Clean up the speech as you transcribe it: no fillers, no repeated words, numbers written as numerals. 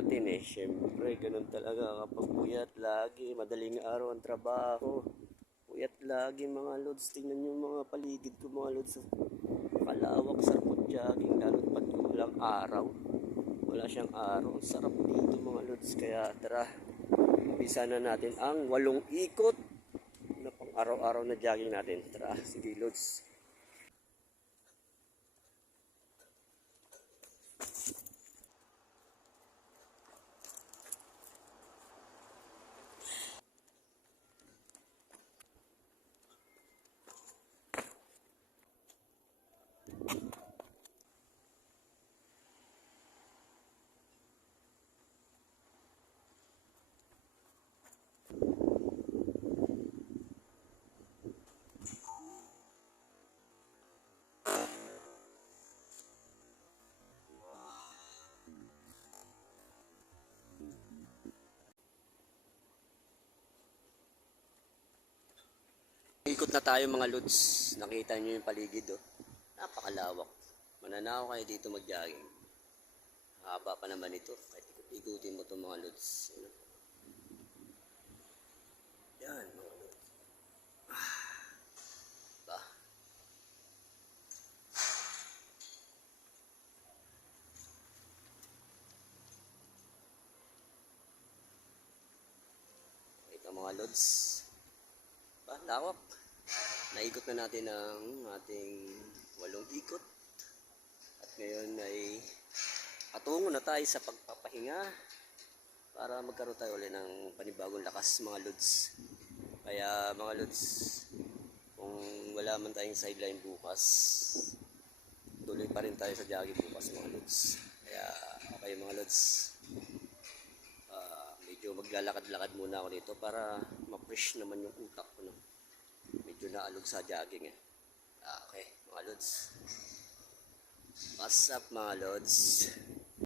natin eh. Siyempre, ganun talaga kapag puyat lagi. Madaling araw ang trabaho. Puyat lagi mga lods. Tingnan yung mga paligid ko mga lods. Kalawak, sarap jogging. Lalo't pag walang araw. Wala siyang araw. Ang sarap dito mga lods. Kaya tara, umpisa na natin ang 8 ikot na pang araw-araw na jogging natin. Tara, sige lods. Ikot na tayo mga lods. Nakita nyo yung paligid oh. Napakalawak. Mananaw kayo dito mag-jogging. Haba pa naman ito. Kahit ikutin mo itong mga lods. Yan mga lods. Ba? Ito mga lods. Ba? Lawak. Naikot na natin ang ating 8 ikot. At ngayon ay patungo na tayo sa pagpapahinga para magkaroon tayo ulit ng panibagong lakas mga lods. Kaya mga lods, kung wala man tayong sideline bukas, tuloy pa rin tayo sa jogging bukas mga lods. Kaya okay mga lods, medyo maglalakad-lakad muna ako dito para ma-fresh naman yung utak ko. No? Medyo naalog sa jogging eh. Okay mga lods. What's up mga lods?